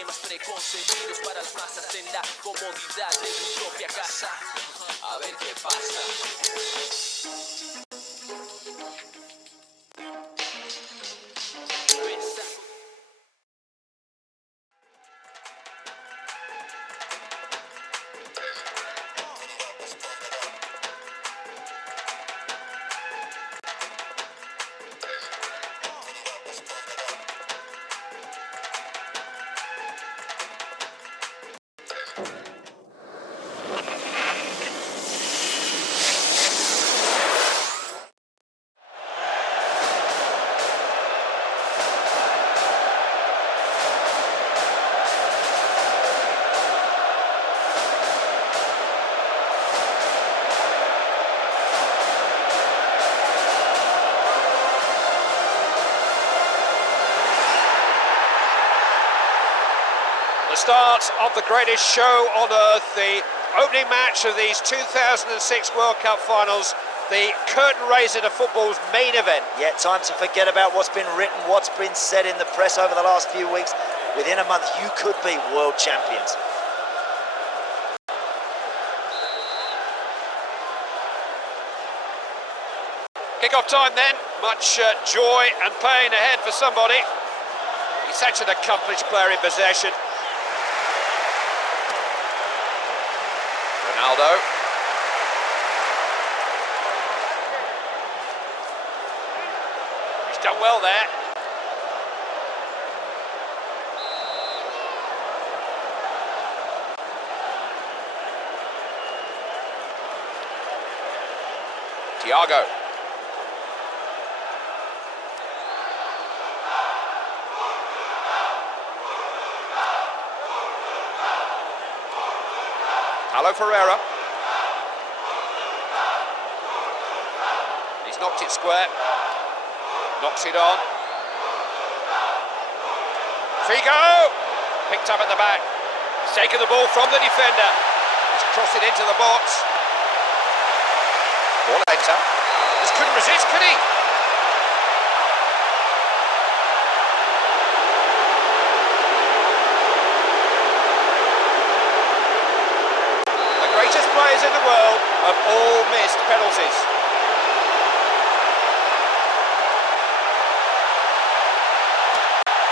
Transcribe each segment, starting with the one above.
sistemas preconcebidos para las masas en la comodidad de tu propia casa. A ver qué pasa. The start of the greatest show on earth, the opening match of these 2006 World Cup finals, the curtain raiser to football's main event. Yeah, time to forget about what's been written, what's been said in the press over the last few weeks. Within a month, you could be world champions. Kick-off time then, much joy and pain ahead for somebody. He's such an accomplished player in possession. Ronaldo. He's done well there. Thiago. Paulo Ferreira. He's knocked it square. Knocks it on. Figo! Picked up at the back. He's taken the ball from the defender. He's crossed it into the box. Ball enter. Just couldn't resist, could he? Greatest players in the world have all missed penalties.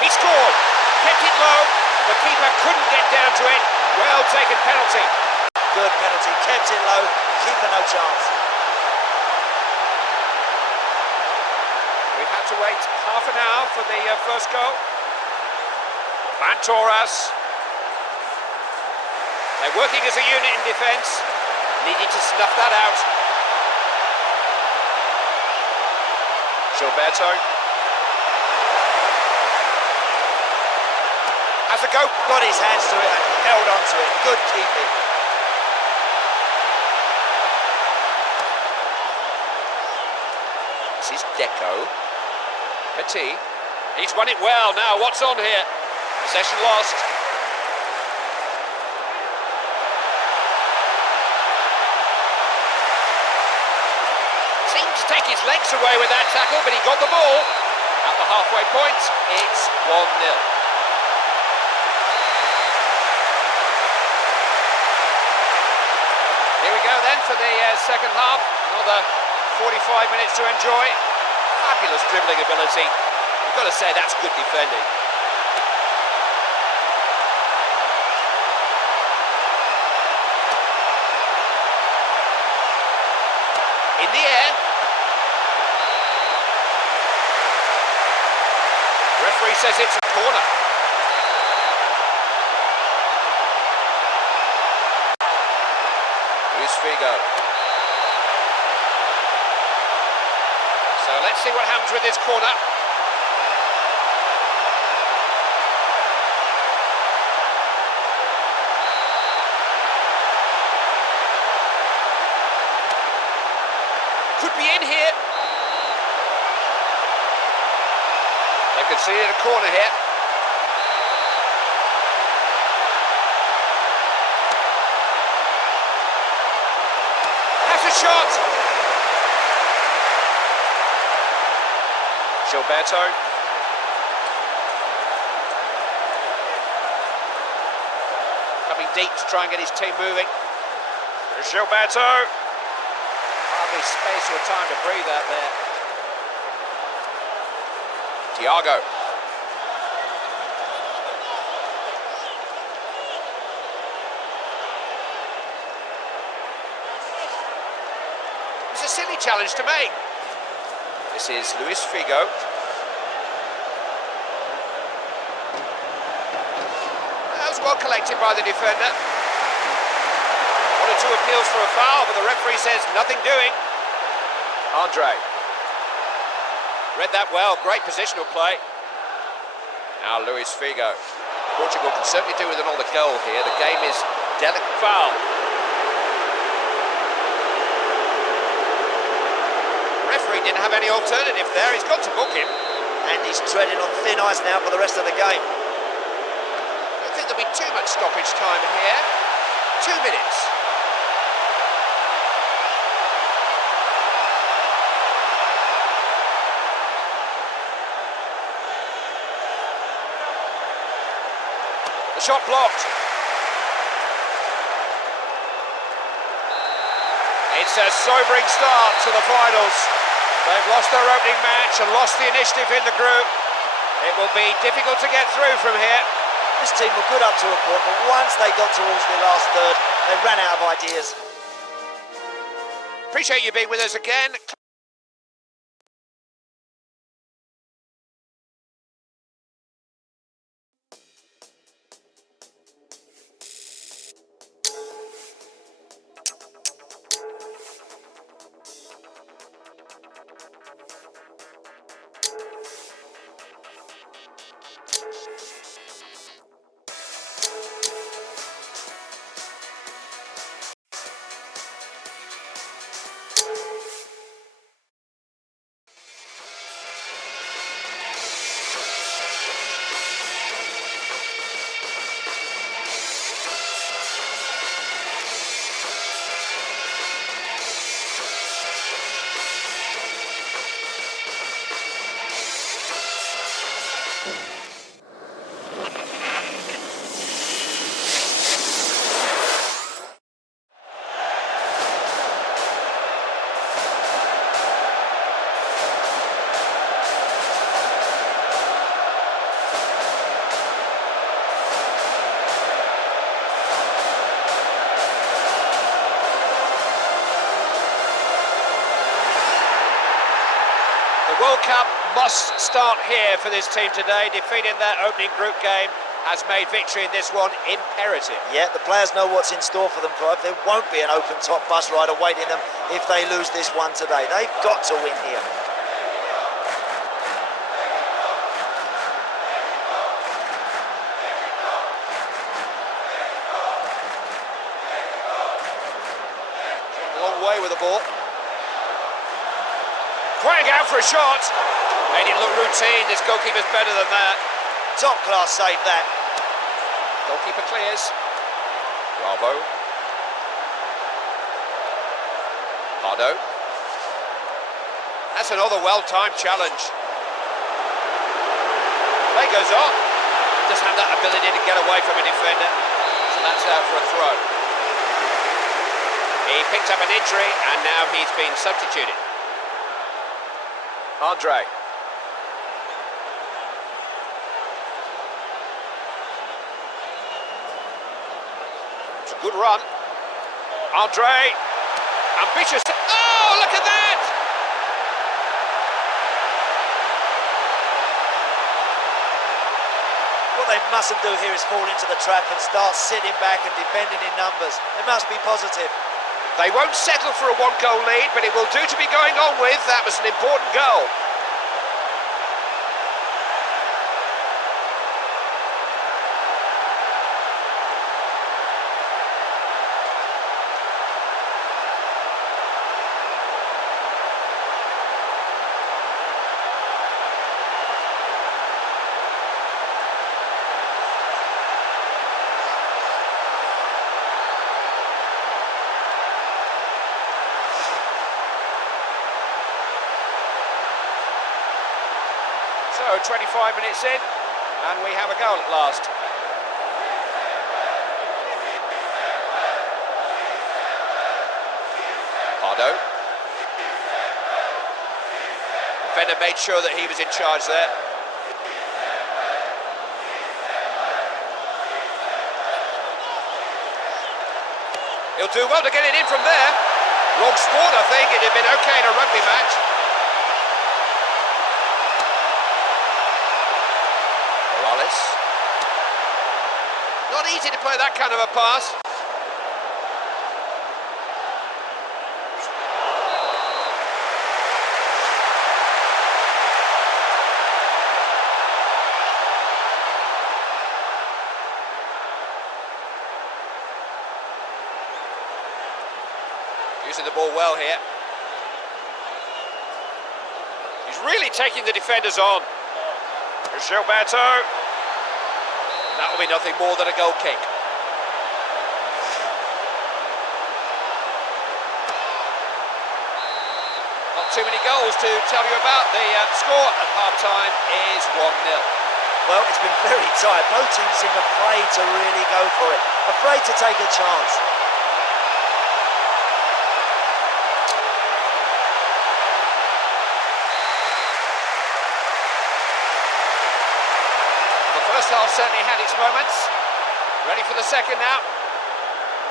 He scored, kept it low, the keeper couldn't get down to it. Well taken penalty. Good penalty, kept it low, keeper no chance. We've had to wait half an hour for the first goal. Van Torres. They're working as a unit in defence. Needed to snuff that out. Gilberto. Has a go. Got his hands to it and held on to it. Good keeping. This is Deco. Petit. He's won it well. Now, what's on here? Possession lost. Take his legs away with that tackle, but he got the ball. At the halfway point, it's 1-0. Here we go then for the second half. Another 45 minutes to enjoy. Fabulous dribbling ability. You've got to say that's good defending. In the air. Referee says it's a corner. Luis Figo. So let's see what happens with this corner. Could be in here. They could see it a corner here. Has a shot. Gilberto. dropping deep to try and get his team moving. Gilberto. Hardly space or time to breathe out there. Thiago. It's a silly challenge to make. This is Luis Figo. That was well collected by the defender. One or two appeals for a foul, but the referee says nothing doing. Andre. Read that well, great positional play. Now Luis Figo. Portugal can certainly do with another goal here. The game is delicate. Foul. Referee didn't have any alternative there. He's got to book him. And he's treading on thin ice now for the rest of the game. I don't think there'll be too much stoppage time here. 2 minutes. The shot blocked. It's a sobering start to the finals. They've lost their opening match and lost the initiative in the group. It will be difficult to get through from here. This team were good up to a point, but once they got towards the last third, they ran out of ideas. Appreciate you being with us again. The World Cup must start here for this team today. Defeating their opening group game has made victory in this one imperative. Yeah, the players know what's in store for them, Clive. There won't be an open top bus ride awaiting them if they lose this one today. They've got to win here. A long way with the ball. Crying out for a shot. Made it look routine. This goalkeeper's better than that. Top class save that. Goalkeeper clears. Bravo. Pardo. That's another well-timed challenge. Play goes on. Doesn't have that ability to get away from a defender. So that's out for a throw. He picked up an injury and now he's been substituted. Andre. It's a good run. Andre. Ambitious. Oh, look at that! What they mustn't do here is fall into the trap and start sitting back and defending in numbers. They must be positive. They won't settle for a one-goal lead, but it will do to be going on with. That was an important goal. So 25 minutes in, and we have a goal at last. defender made sure that he was in charge there. He'll do well to get it in from there. Wrong sport, I think. It'd have been okay in a rugby match. Morales. Not easy to play that kind of a pass. Using the ball well here. He's really taking the defenders on. Here's Gilberto. That will be nothing more than a goal kick. Not too many goals to tell you about. The score at half-time is 1-0. Well, it's been very tight. Both teams seem afraid to really go for it. Afraid to take a chance. First half certainly had its moments. Ready for the second now.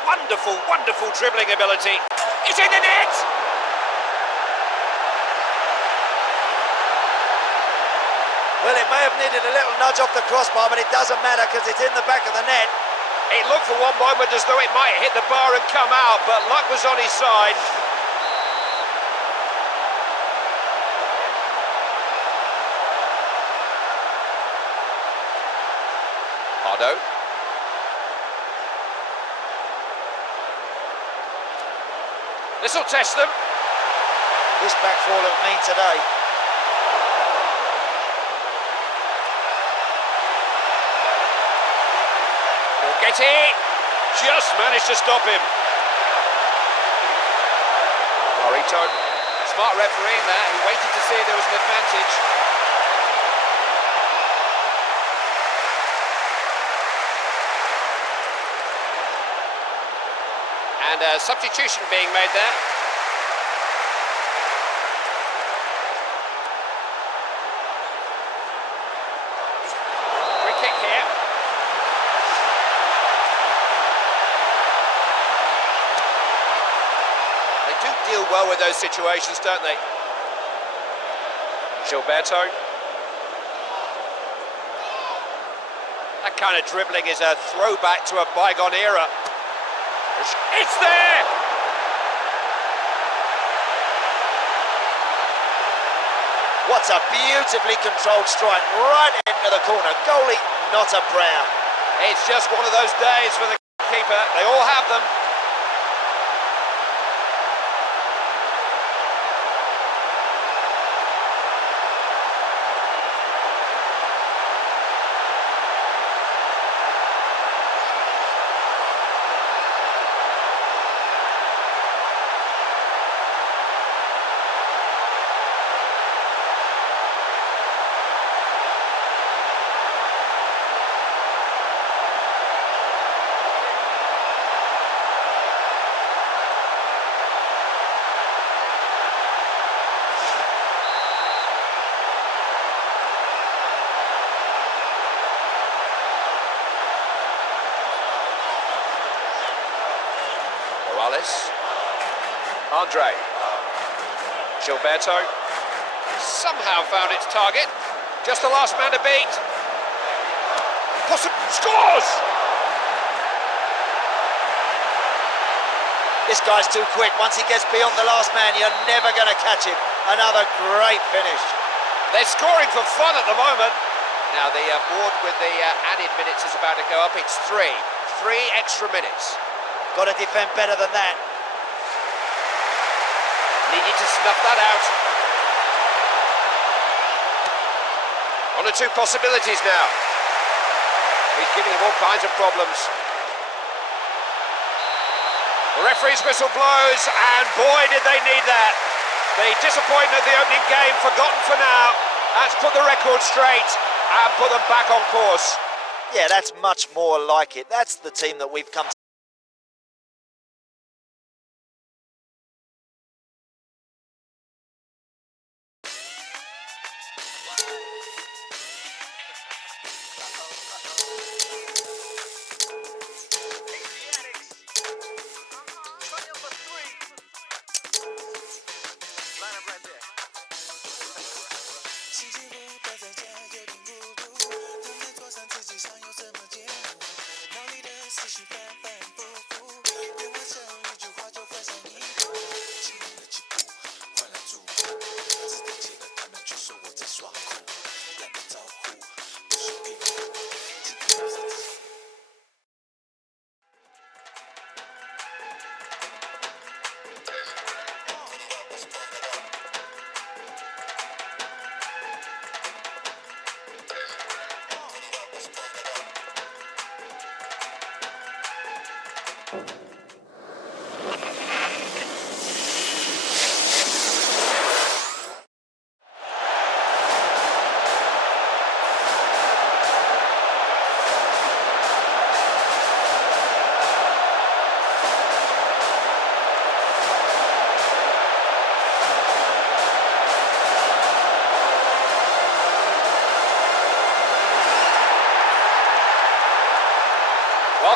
Wonderful, wonderful dribbling ability. It's in the net! Well, it may have needed a little nudge off the crossbar, but it doesn't matter because it's in the back of the net. It looked for one moment as though it might hit the bar and come out, but luck was on his side. Pardo. This will test them. This back four looked mean today. Borghetti just managed to stop him. Morito, smart referee in there, who waited to see if there was an advantage. And a substitution being made there. Free kick here. They do deal well with those situations, don't they? Gilberto. That kind of dribbling is a throwback to a bygone era. It's there! What's a beautifully controlled strike right into the corner. Goalie, not a prayer. It's just one of those days for the keeper. They all have them. Morales. Andre. Gilberto. Somehow found its target. Just the last man to beat. Scores! This guy's too quick. Once he gets beyond the last man, you're never going to catch him. Another great finish. They're scoring for fun at the moment. Now the board with the added minutes is about to go up. It's 3 extra minutes. Got to defend better than that. Needed to snuff that out. 1 or 2 possibilities now. He's giving them all kinds of problems. The referee's whistle blows, and boy did they need that. The disappointment of the opening game forgotten for now. That's put the record straight and put them back on course. Yeah, that's much more like it. That's the team that we've come to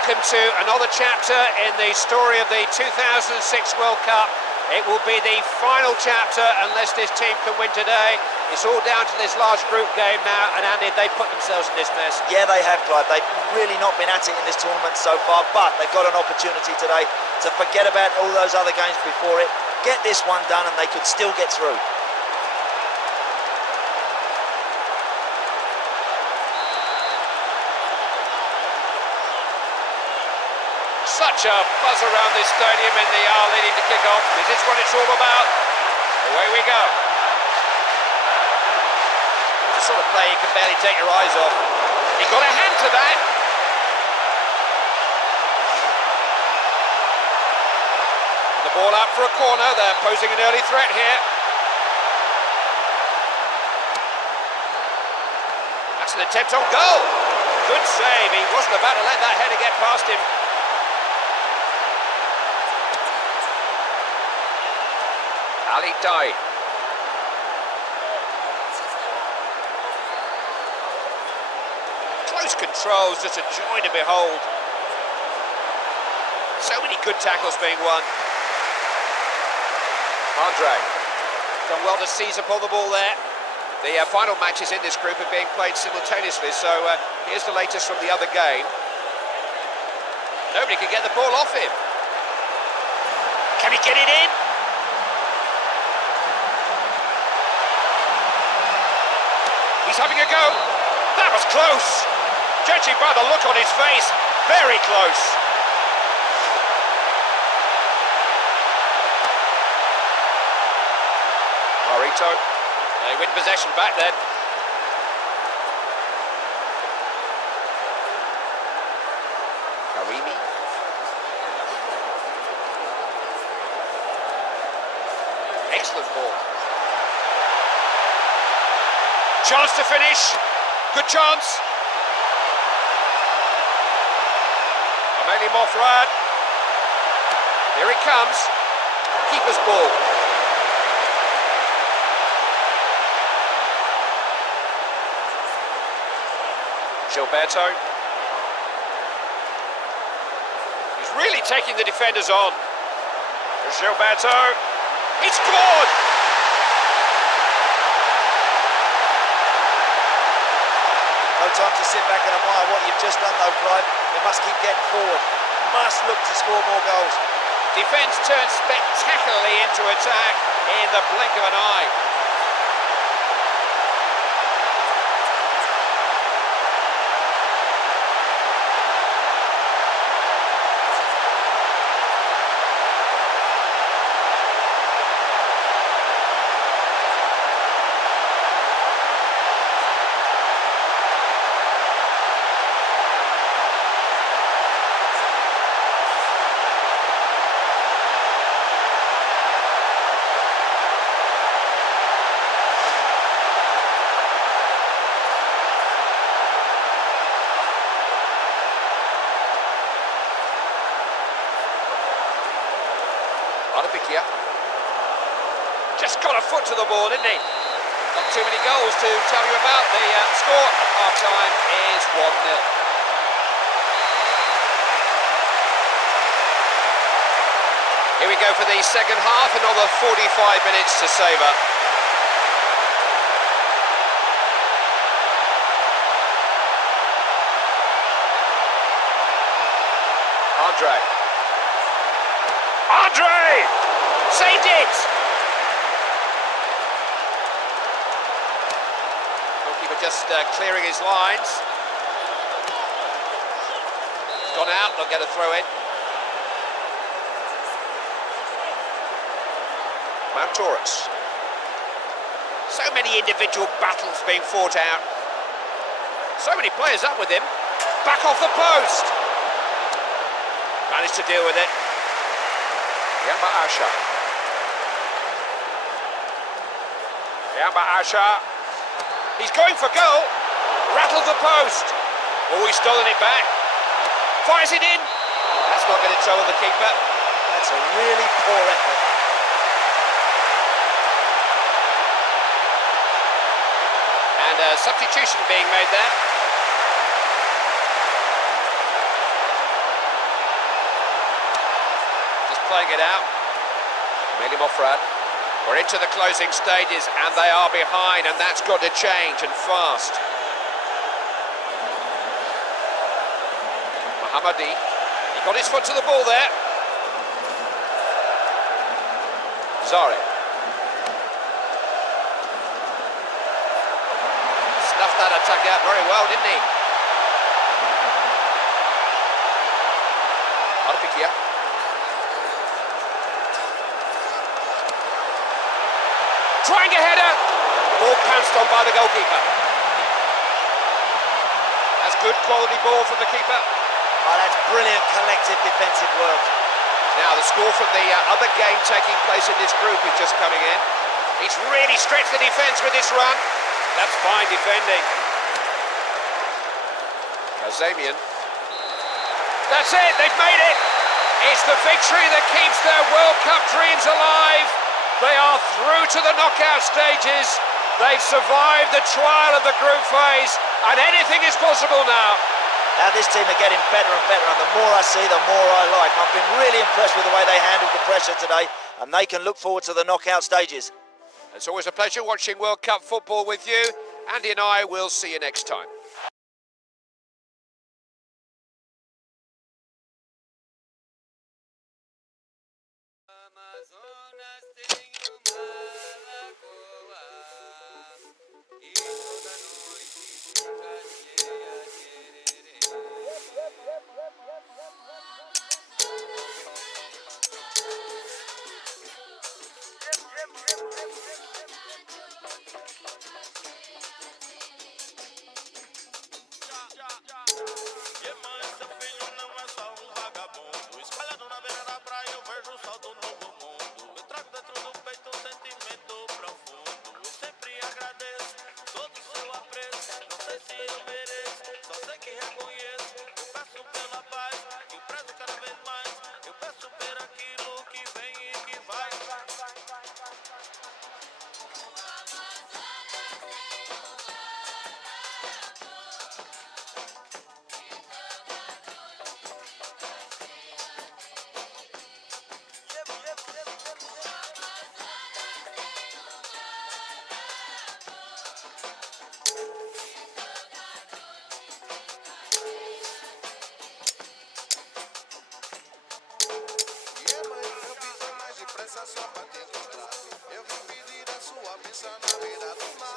Welcome to another chapter in the story of the 2006 World Cup. It will be the final chapter unless this team can win today. It's all down to this last group game now, and Andy, they put themselves in this mess. Yeah, they have, Clive. They've really not been at it in this tournament so far, but they've got an opportunity today to forget about all those other games before it, get this one done, and they could still get through. Such a buzz around this stadium in the hour leading to kick-off. This is what it's all about. Away we go. It's the sort of play you can barely take your eyes off. He got a hand to that. And the ball out for a corner. They're posing an early threat here. That's an attempt on goal. Good save. He wasn't about to let that header get past him. Ali Dai. Close controls, just a joy to behold. So many good tackles being won. Andre, done well to seize upon the ball there. The final matches in this group are being played simultaneously, so here's the latest from the other game. Nobody can get the ball off him. Can he get it in? He's having a go. That was close. Judging by the look on his face, very close. Marito. They win possession back then. Karimi. Excellent ball. Chance to finish. Good chance. Amélie Moffrad. Here it comes. Keeper's ball. Gilberto. He's really taking the defenders on. Gilberto. He scored! No time to sit back and admire what you've just done though, Clive. They must keep getting forward. Must look to score more goals. Defence turns spectacularly into attack in the blink of an eye. Just got a foot to the ball, didn't he? Not too many goals to tell you about. The score at half-time is 1-0. Here we go for the second half, another 45 minutes to savour. Andre. Andre! Saved it! Goalkeeper just clearing his lines. He's gone out, they'll get a throw in. Mountauras. So many individual battles being fought out. So many players up with him. Back off the post. Managed to deal with it. Yamba Asha. Yamba Asha. He's going for goal. Rattled the post. Oh, he's stolen it back. Fires it in. That's not going to trouble the keeper. That's a really poor effort. And a substitution being made there. Just playing it out. Meli Mofrad. We're into the closing stages and they are behind, and that's got to change, and fast. Mohammadi. He got his foot to the ball there. Zare. Snuffed that attack out very well, didn't he? Arpikia. Trying a header. Ball pounced on by the goalkeeper. That's good quality ball from the keeper. Oh, that's brilliant collective defensive work. Now the score from the other game taking place in this group is just coming in. He's really stretched the defence with this run. That's fine defending. Kazemian. That's it, they've made it. It's the victory that keeps their World Cup dreams alive. They are through to the knockout stages. They've survived the trial of the group phase, and anything is possible now. Now this team are getting better and better, and the more I see, the more I like. I've been really impressed with the way they handled the pressure today, and they can look forward to the knockout stages. It's always a pleasure watching World Cup football with you. Andy and I will see you next time. Só pra te encontrar, eu vim pedir a sua missa na beira do mar.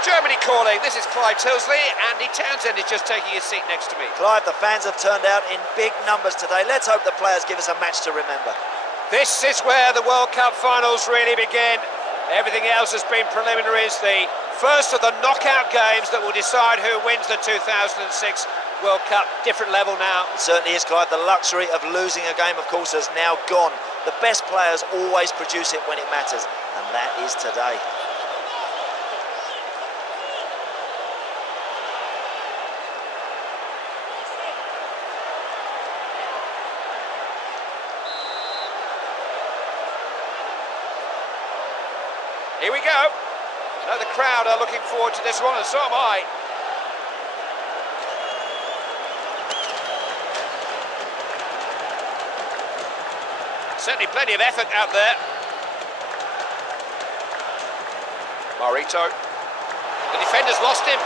Germany calling. This is Clive Tilsley. Andy Townsend is just taking his seat next to me. Clive, the fans have turned out in big numbers today. Let's hope the players give us a match to remember. This is where the World Cup finals really begin. Everything else has been preliminaries. The first of the knockout games that will decide who wins the 2006 World Cup, different level now. It certainly is, Clive. The luxury of losing a game, of course, has now gone. The best players always produce it when it matters, and that is today. Here we go. I know the crowd are looking forward to this one, and so am I. Certainly plenty of effort out there. Marito. The defender's lost him.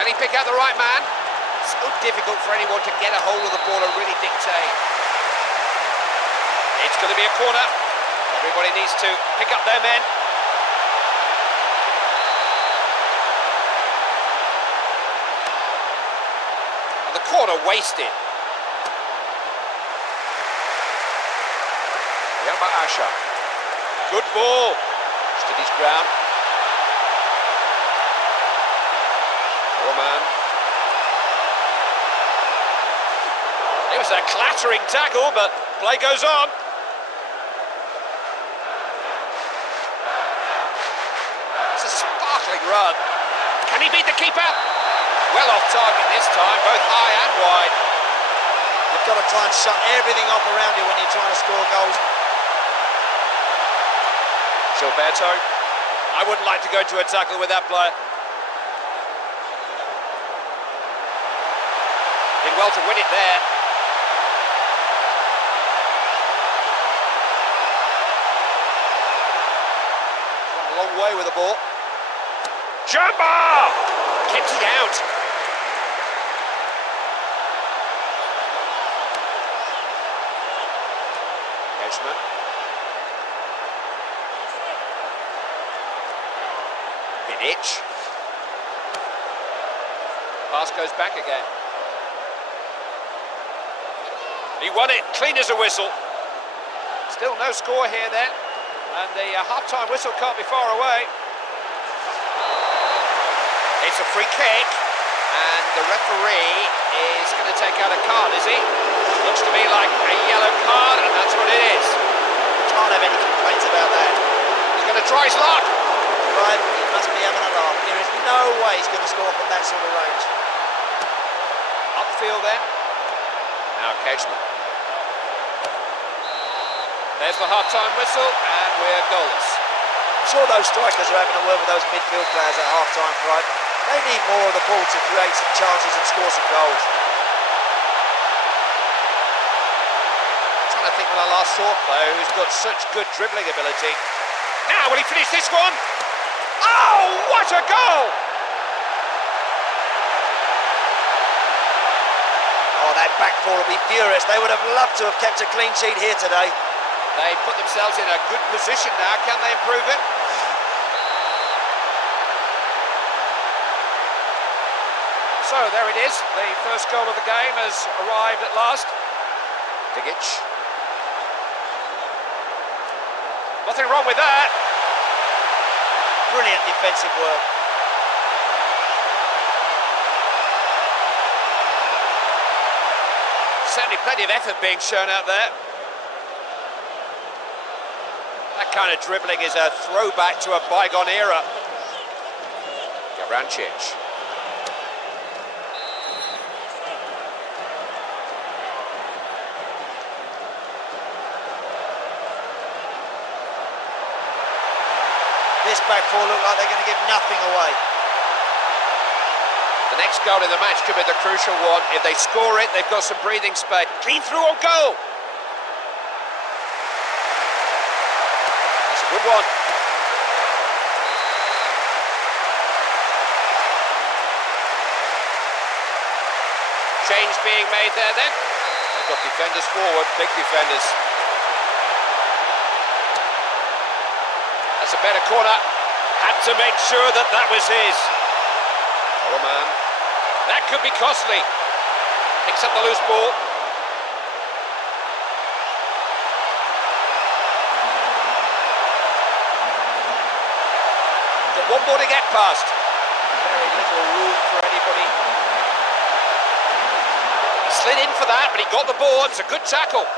Can he pick out the right man? So difficult for anyone to get a hold of the ball and really dictate. It's going to be a corner. Everybody needs to pick up their men. And the corner wasted. Yamba Asha. Good ball. Stood his ground. Roman. It was a clattering tackle, but play goes on. It's a sparkling run. Can he beat the keeper? Well off target this time, both high and wide. You've got to try and shut everything off around you when you're trying to score goals. Gilberto. I wouldn't like to go into a tackle with that player. Did well to win it there. Gone a long way with the ball. Jumper! Kept it out. Edgeman. Itch. Pass goes back again. He won it, clean as a whistle. Still no score here then, and the half-time whistle can't be far away. It's a free kick, and the referee is going to take out a card, is he? Looks to me like a yellow card, and that's what it is. Can't have any complaints about that. He's going to try his luck. Right, he must be having a laugh. There is no way he's going to score from that sort of range. Upfield then. Now Cashman. There's the half-time whistle, and we're goalless. I'm sure those strikers are having a word with those midfield players at half-time, Clive. They need more of the ball to create some chances and score some goals. I'm trying to think when I last saw a player who's got such good dribbling ability. Now, will he finish this one? Oh, what a goal! Oh, that back four will be furious. They would have loved to have kept a clean sheet here today. They put themselves in a good position now. Can they improve it? So there it is. The first goal of the game has arrived at last. Digic. Nothing wrong with that. Brilliant defensive work. Certainly plenty of effort being shown out there. That kind of dribbling is a throwback to a bygone era. Gavrancic. This back four look like they're going to give nothing away. The next goal in the match could be the crucial one. If they score it, they've got some breathing space. Clean through on goal. That's a good one. Change being made there then. They've got defenders forward, big defenders. That's a better corner. Had to make sure that that was his. Oh man, that could be costly. Picks up the loose ball. Got one more to get past. Very little room for anybody. slid in for that, but he got the board. It's a good tackle.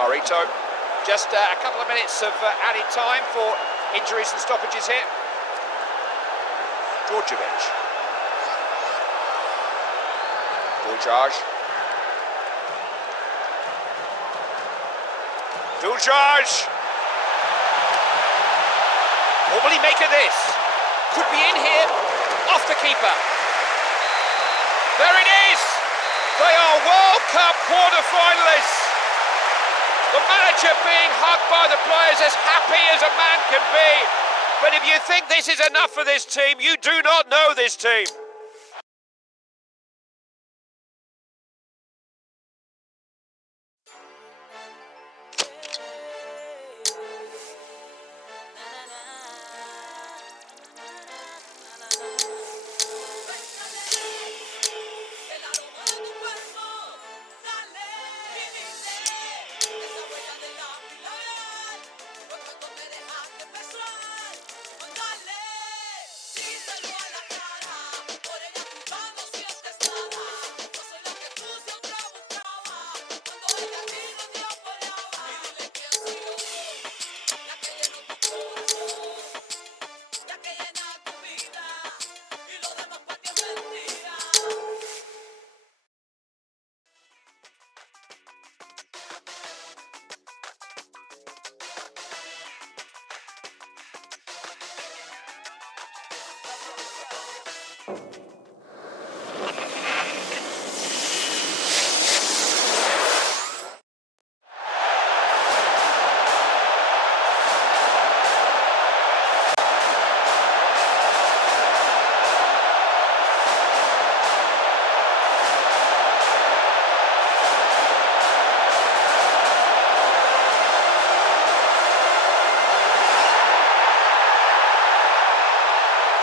Marito. Just a couple of minutes of added time for injuries and stoppages here. Djordjevic. Duljaj. Duljaj! What will he make of this? Could be in here, off the keeper. There it is! They are World Cup quarter-finalists. The manager being hugged by the players, as happy as a man can be. But if you think this is enough for this team, you do not know this team.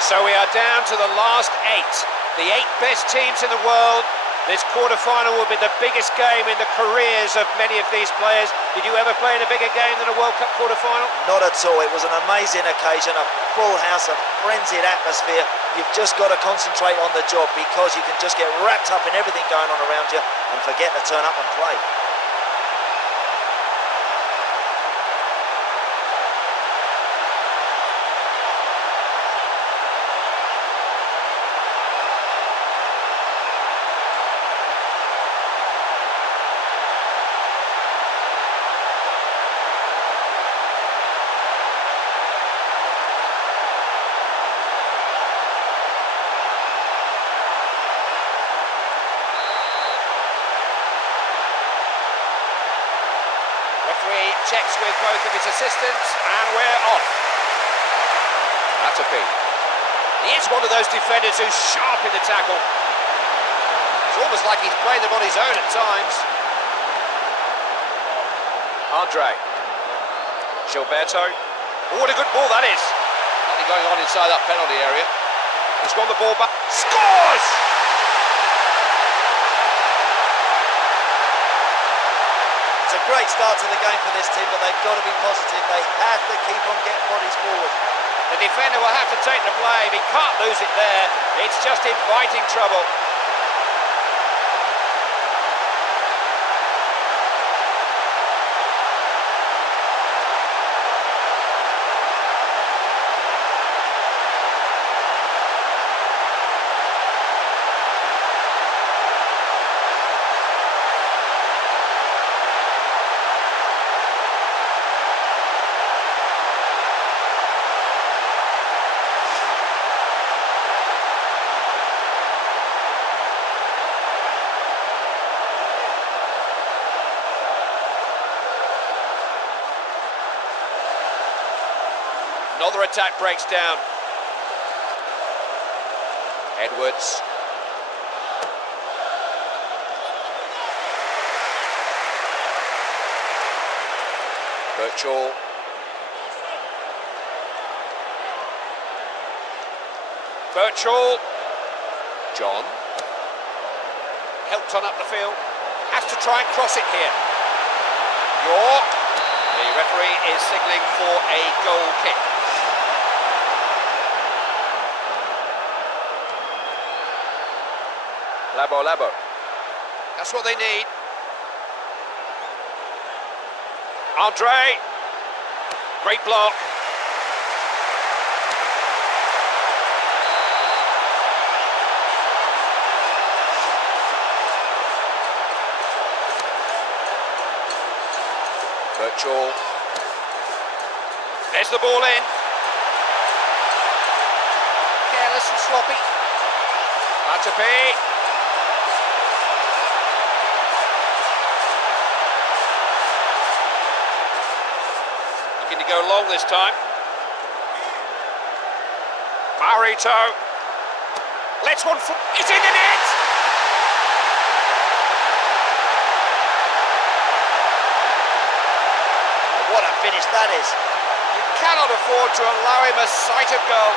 So we are down to the last 8. The 8 best teams in the world. This quarter-final will be the biggest game in the careers of many of these players. Did you ever play in a bigger game than a World Cup quarter-final? Not at all. It was an amazing occasion, a full house, a frenzied atmosphere. You've just got to concentrate on the job, because you can just get wrapped up in everything going on around you and forget to turn up and play. Referee checks with both of his assistants, and we're off. That's a pig. He is one of those defenders who's sharp in the tackle. It's almost like he's playing them on his own at times. Andre. Gilberto. Oh, what a good ball that is. Nothing going on inside that penalty area. He's got the ball back. Scores! It's a great start to the game for this team, but they've got to be positive. They have to keep on getting bodies forward. The defender will have to take the blame. He can't lose it there. It's just inviting trouble. Another attack breaks down. Edwards. Birchall. Birchall. John. Helped on up the field. Has to try and cross it here. York. The referee is signalling for a goal kick. Labo. That's what they need. Andre. Great block. Virtual. There's the ball in. Careless and sloppy. Latapi. Looking to go long this time. Marito. Let's one for. It's in the net! What a finish that is. You cannot afford to allow him a sight of goal.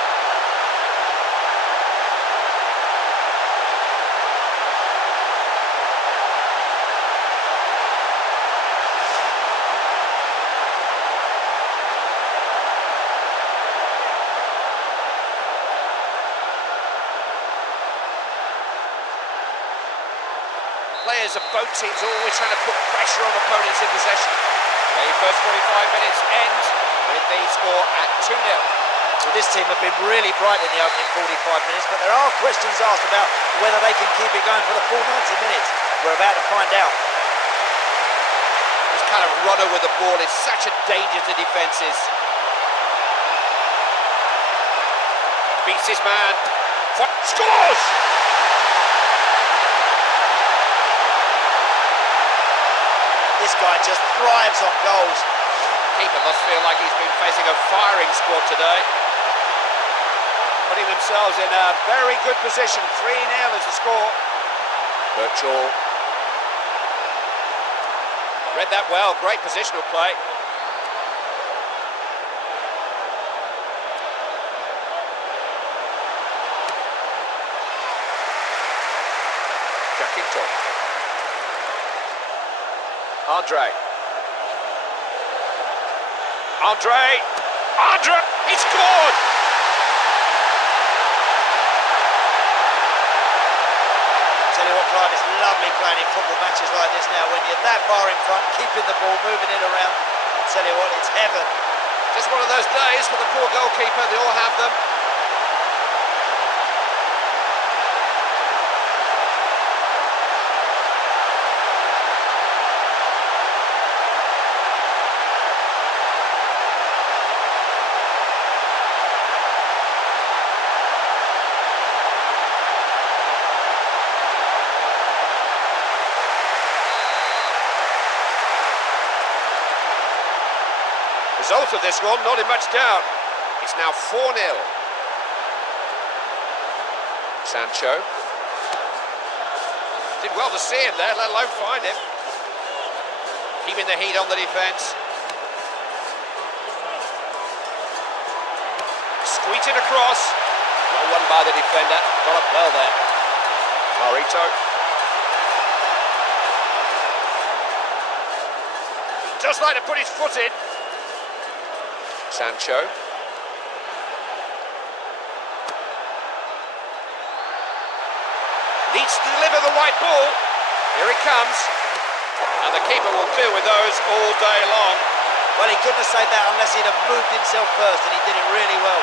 Players of both teams are always trying to put pressure on opponents in possession. The first 45 minutes end with the score at 2-0. Well, this team have been really bright in the opening 45 minutes, but there are questions asked about whether they can keep it going for the full 90 minutes. We're about to find out. This kind of runner with the ball is such a danger to defences. Beats his man. Scores! This guy just thrives on goals. Keeper must feel like he's been facing a firing squad today. Putting themselves in a very good position. 3-0 is the score. Virtual. Read that well. Great positional play. Jacinto. Andre. He scored! Tell you what, Clive, it's lovely playing in football matches like this now. When you're that far in front, keeping the ball, moving it around, I tell you what, it's heaven. Just one of those days for the poor goalkeeper. They all have them. Result of this one, not in much doubt. It's now 4-0. Sancho. Did well to see him there, let alone find him. Keeping the heat on the defence. Squeeze it across. Well won by the defender. Got up well there. Marito. Just like to put his foot in. Sancho. Needs to deliver the white ball. Here he comes. And the keeper will deal with those all day long. Well, he couldn't have saved that unless he'd have moved himself first, and he did it really well.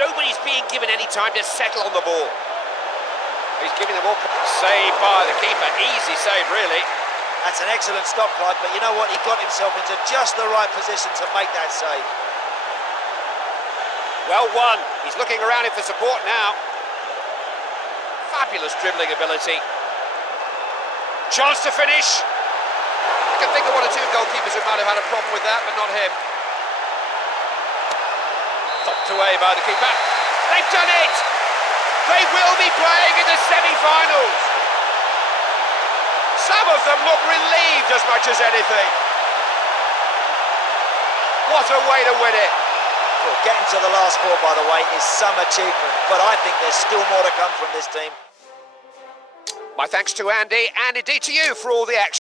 Nobody's being given any time to settle on the ball. He's giving them all. Saved by the keeper. Easy save, really. That's an excellent stop, Clive, but you know what? He got himself into just the right position to make that save. Well won. He's looking around him for support now. Fabulous dribbling ability. Chance to finish. I can think of one or two goalkeepers who might have had a problem with that, but not him. Topped away by the keeper. They've done it! They will be playing in the semi-finals. Some of them look relieved as much as anything. What a way to win it. Well, getting to the last four, by the way, is some achievement, but I think there's still more to come from this team. My thanks to Andy, and indeed to you for all the action.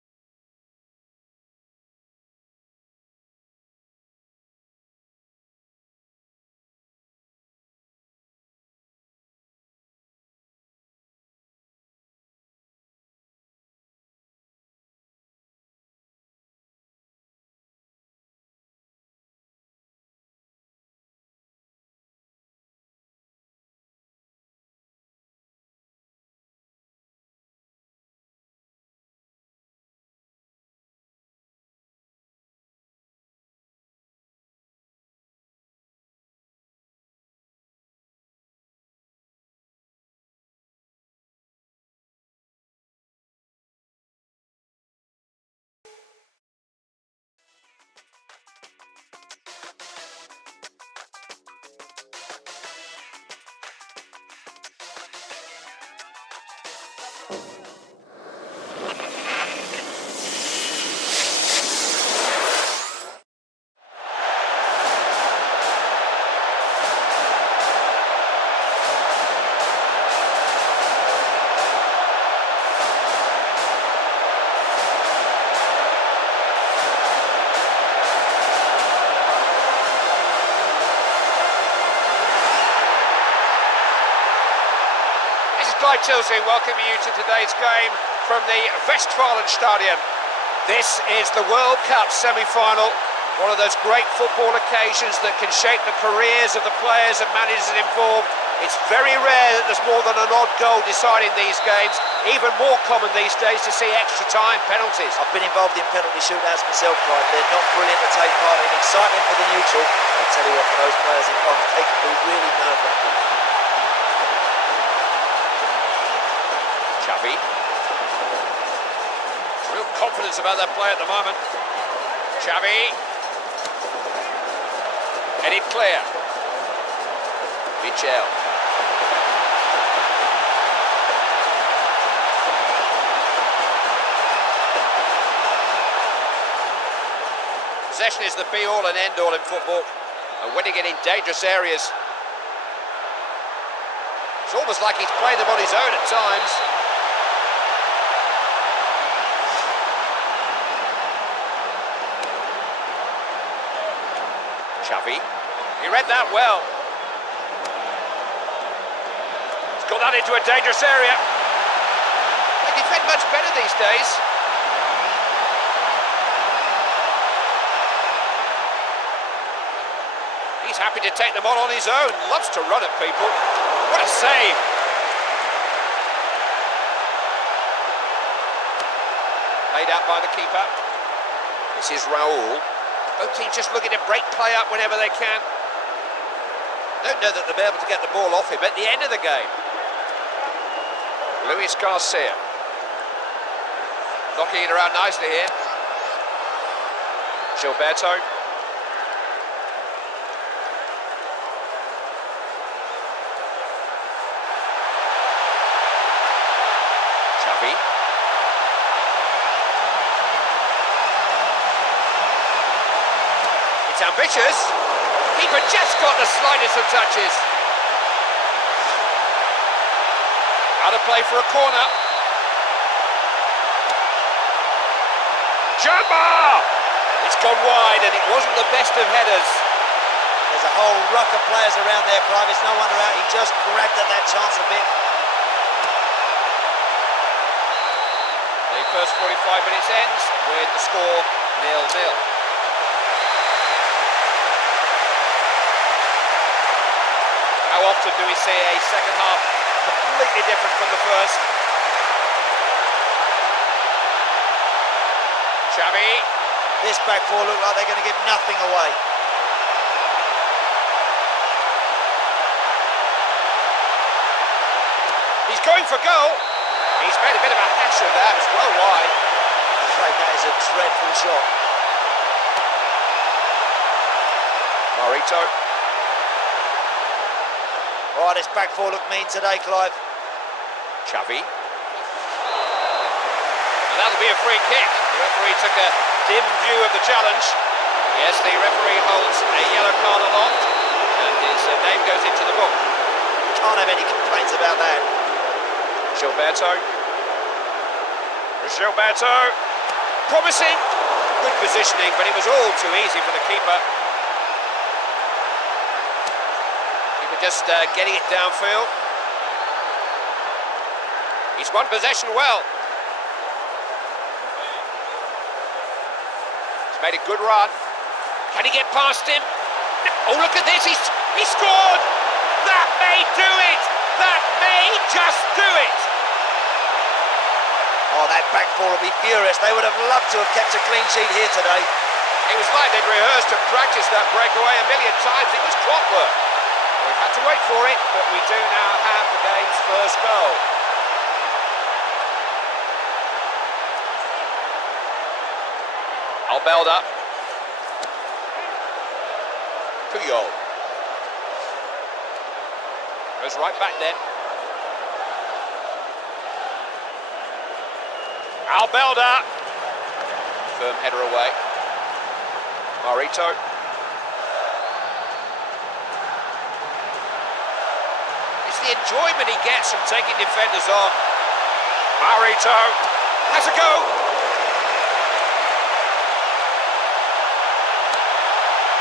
Clive Tilsey welcoming you to today's game from the Westfalenstadion. This is the World Cup semi-final, one of those great football occasions that can shape the careers of the players and managers involved. It's very rare that there's more than an odd goal deciding these games. Even more common these days to see extra time penalties. I've been involved in penalty shootouts myself, Clive. They're not brilliant to take part in. Exciting for the neutral. I'll tell you what, for those players involved, they can be really nerve-wracking. Xavi. Real confidence about that play at the moment. Xavi. Headed clear. Michel. Possession is the be-all and end-all in football, and winning it in dangerous areas. It's almost like he's playing them on his own at times. Xavi, he read that well. He's got that into a dangerous area. They defend much better these days. He's happy to take them on his own. Loves to run at people. What a save. Laid out by the keeper. This is Raul. Both teams just looking to break play up whenever they can. Don't know that they'll be able to get the ball off him at the end of the game. Luis Garcia. Knocking it around nicely here. Gilberto. Xavi. It's ambitious. Keeper just got the slightest of touches. Out of play for a corner. Jumper! It's gone wide and it wasn't the best of headers. There's a whole ruck of players around there, Clive. It's no wonder out. He just grabbed at that chance a bit. The first 45 minutes ends with the score 0-0. How often do we see a second half completely different from the first? Xavi. This back four look like they're going to give nothing away. He's going for goal. He's made a bit of a hash of that. It's well wide. I'm afraid that is a dreadful shot. Marito. Oh, this back four look mean today, Clive. Xavi. And that'll be a free kick. The referee took a dim view of the challenge. Yes, the referee holds a yellow card aloft, and his name goes into the book. Can't have any complaints about that. Gilberto. Gilberto. Promising. Good positioning, but it was all too easy for the keeper. Just getting it downfield. He's won possession well. He's made a good run. Can he get past him? Oh, look at this. He scored. That may do it. That may just do it. Oh, that back four will be furious. They would have loved to have kept a clean sheet here today. It was like they'd rehearsed and practiced that breakaway a million times. It was clockwork. We've had to wait for it, but we do now have the game's first goal. Albelda. Puyol. Goes right back then. Albelda. Firm header away. Marito. The enjoyment he gets from taking defenders on. Marito has a go.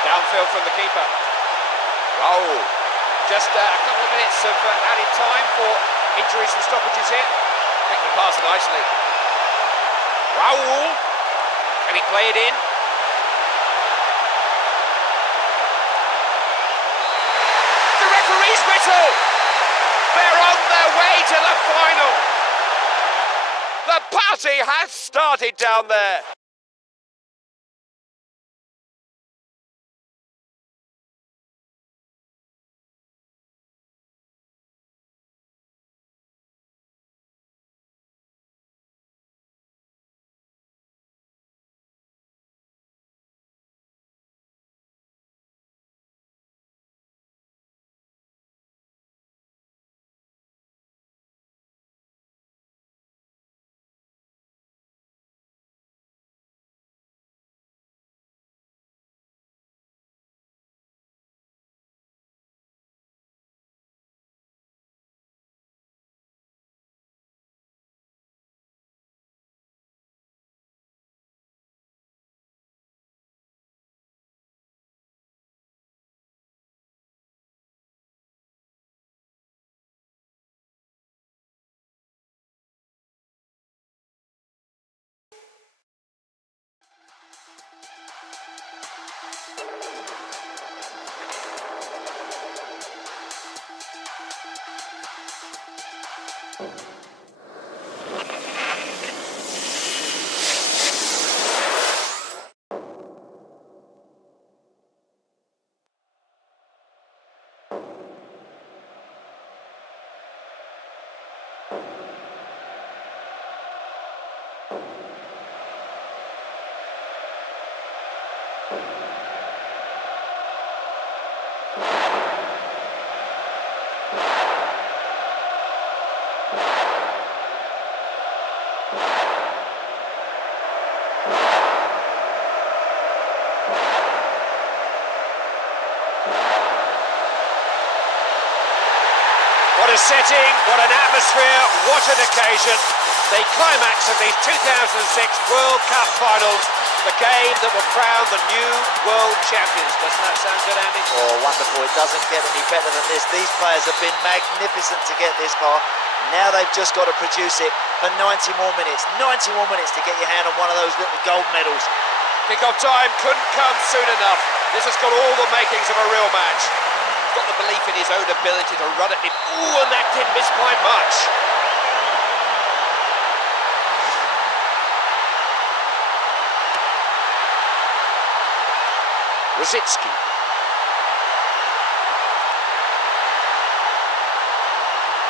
Downfield from the keeper. Raul. Just a couple of minutes of added time for Injuries and stoppages here. Picked the pass nicely. Raul. Can he play it in? The referee's whistle! They're on their way to the final. The party has started down there. What a setting, what an atmosphere, what an occasion. The climax of these 2006 World Cup finals, the game that will crown the new world champions. Doesn't that sound good, Andy? Oh, wonderful. It doesn't get any better than this. These players have been magnificent to get this far. Now they've just got to produce it for 90 more minutes. 90 more minutes to get your hand on one of those little gold medals. Kick-off time couldn't come soon enough. This has got all the makings of a real match. Got the belief in his own ability to run at it. Ooh, and that didn't miss by much. Rosicki.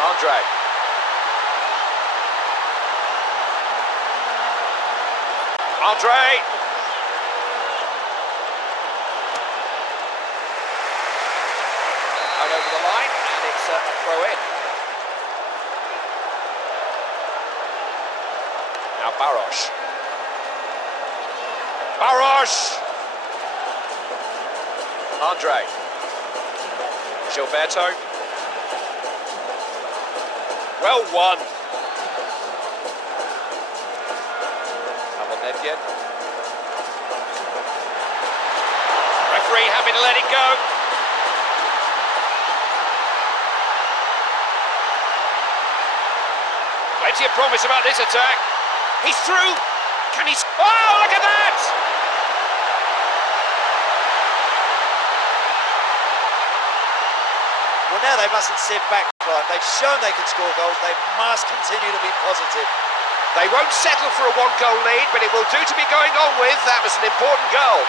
Andre. Andre. Out over the line, and it's a throw in. Now Baros. Baros. Andre. Gilberto. Well won. Abonedian. Referee happy to let it go. Plenty of promise about this attack. He's through. Can he? Oh, look at that! Well, now they mustn't sit back, Clive. They've shown they can score goals. They must continue to be positive. They won't settle for a one-goal lead, but it will do to be going on with. That was an important goal.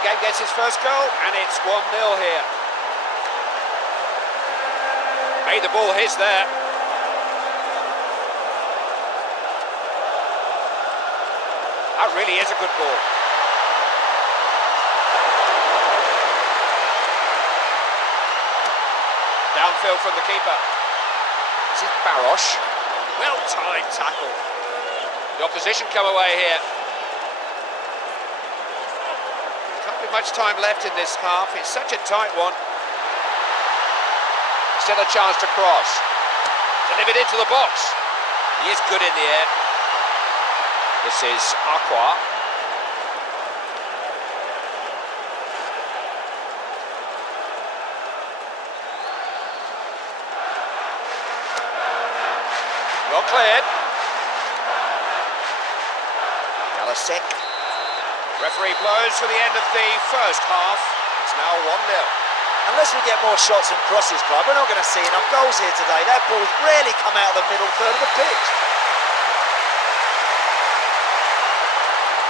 Game gets his first goal, and it's 1-0 here. Made the ball his there. That really is a good ball. Downfield from the keeper. This is Baros. Well-timed tackle. The opposition come away here. much time left in this half. It's such a tight one. Still a chance to cross. Delivered into the box. He is good in the air. This is Aqua. Well cleared. Galasek. Referee blows for the end of the first half. It's now 1-0. Unless we get more shots and crosses, Clive, we're not going to see enough goals here today. That ball's rarely come out of the middle third of the pitch.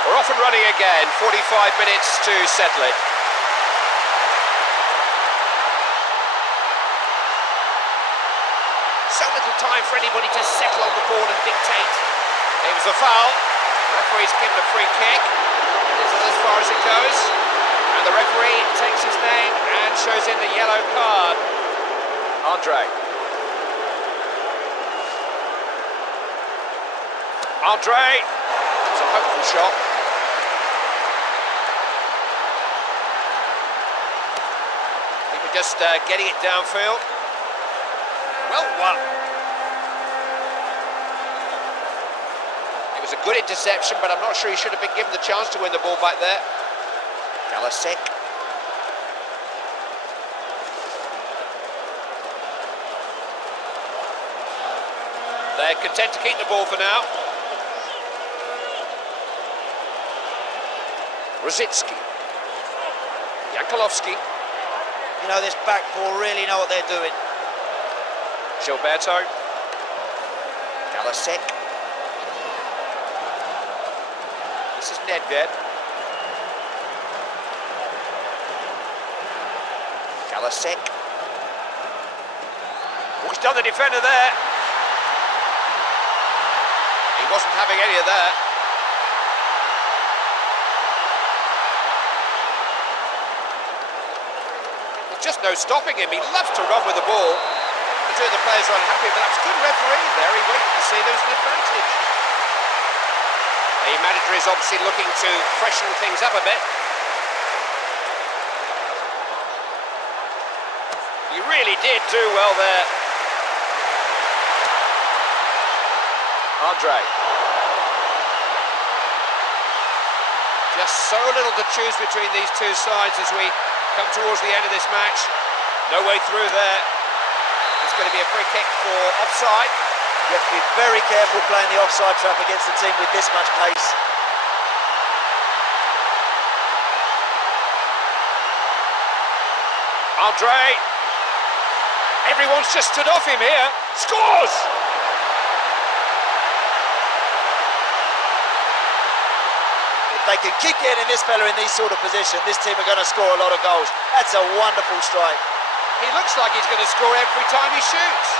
We're off and running again. 45 minutes to settle it. So little time for anybody to settle on the ball and dictate. It was a foul. The referee's given a free kick. This is as far as it goes. And the referee takes his name and shows in the yellow card. Andre. It's a hopeful shot. I think we're just getting it downfield. Well won. It was a good interception, but I'm not sure he should have been given the chance to win the ball back there. Galasek. They're content to keep the ball for now. Rosicki. Jankulovski. You know, this back four really know what they're doing. Gilberto. Galasek. This is Nedved. Galasek. Oh, he's done the defender there. He wasn't having any of that. There's just no stopping him. He loves to run with the ball. The two of the players are unhappy, but that was good refereeing there. He waited to see there was an advantage. The manager is obviously looking to freshen things up a bit. He really did do well there. Andre. Just so little to choose between these two sides as we come towards the end of this match. No way through there. It's going to be a free kick for offside. You have to be very careful playing the offside trap against a team with this much pace. Andre. Everyone's just stood off him here. Scores! If they can keep getting this fella in these sort of positions, this team are going to score a lot of goals. That's a wonderful strike. He looks like he's going to score every time he shoots.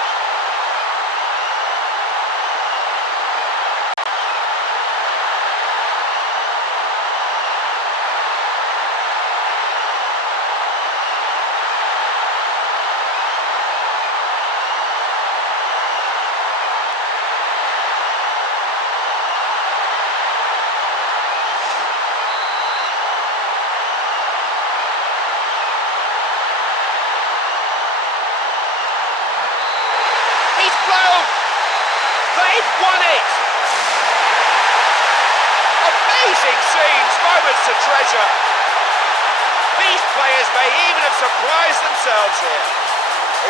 They've won it! Amazing scenes, moments to treasure. These players may even have surprised themselves here.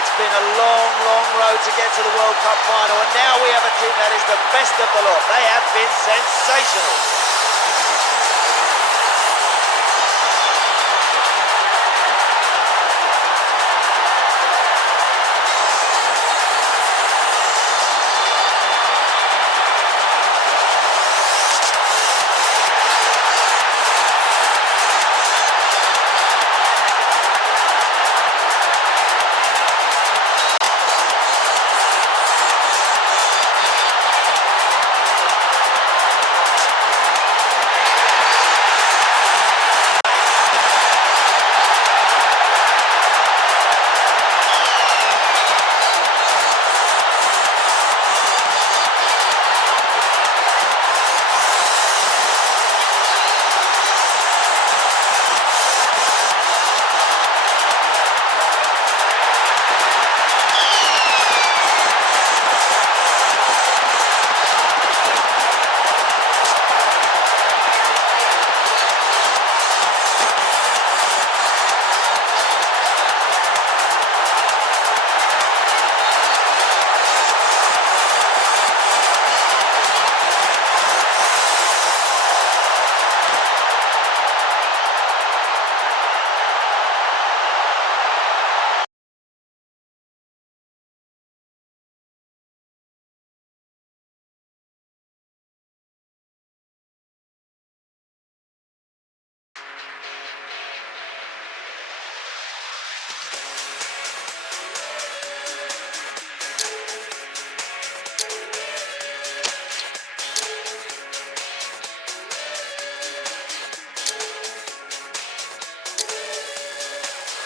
It's been a long, long road to get to the World Cup final, and now we have a team that is the best of the lot. They have been sensational.